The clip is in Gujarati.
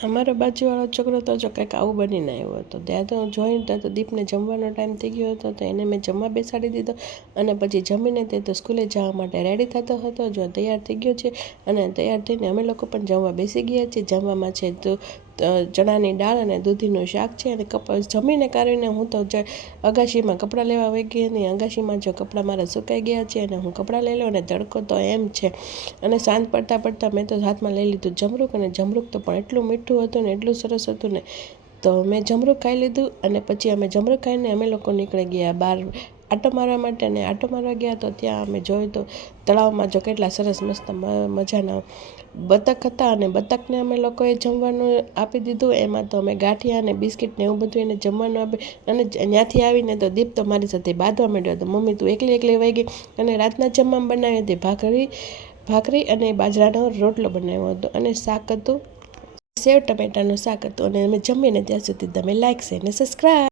અમારો બાજુવાળો છોકરો તો જો કંઈક આવું બનીને આવ્યો હતો. ત્યાં તો જોઈને ત્યાં તો દીપને જમવાનો ટાઈમ થઈ ગયો હતો, તો એને મેં જમવા બેસાડી દીધો. અને પછી જમીને તે તો સ્કૂલે જવા માટે રેડી થતો હતો, જો તૈયાર થઈ ગયો છે. અને તૈયાર થઈને અમે લોકો પણ જમવા બેસી ગયા છીએ. જમવામાં છે તો ચણાની દાળ અને દૂધીનું શાક છે. અને જમીને કાઢીને હું તો અગાશીમાં કપડાં લેવા વહી ગઈ હતી. અગાશીમાં જો કપડાં મારા સુકાઈ ગયા છે અને હું કપડાં લઈ લઉં. અને તડકો તો એમ છે. અને સાંજ પડતા મેં તો હાથમાં લઈ લીધું જમરૂક. અને જમરૂક તો પણ એટલું મીઠું હતું ને, એટલું સરસ હતું ને, તો મેં જમરૂક ખાઈ લીધું. અને પછી અમે જમરૂક ખાઈને અમે લોકો નીકળી ગયા બહાર આટો મારવા માટે. અને આટો મારવા ગયા તો ત્યાં અમે જોયું તો તળાવમાં જો કેટલા સરસ મસ્ત મજાના બતક હતા. અને બતકને અમે લોકોએ જમવાનું આપી દીધું. એમાં તો અમે ગાંઠિયા અને બિસ્કિટ ને એવું બધું એને જમવાનું આપી. અને ત્યાંથી આવીને તો દીપ તો મારી સાથે બાંધવા માંડ્યો હતો. મમ્મી તું એકલી વહી ગઈ. અને રાતના જમવામાં બનાવી હતી ભાખરી અને બાજરાનો રોટલો બનાવ્યો હતો. અને શાક હતું સેવ ટમેટાનું શાક હતું. અને અમે જમીને ત્યાં સુધી તમે લાઈક શેર અને સબસ્ક્રાઈબ.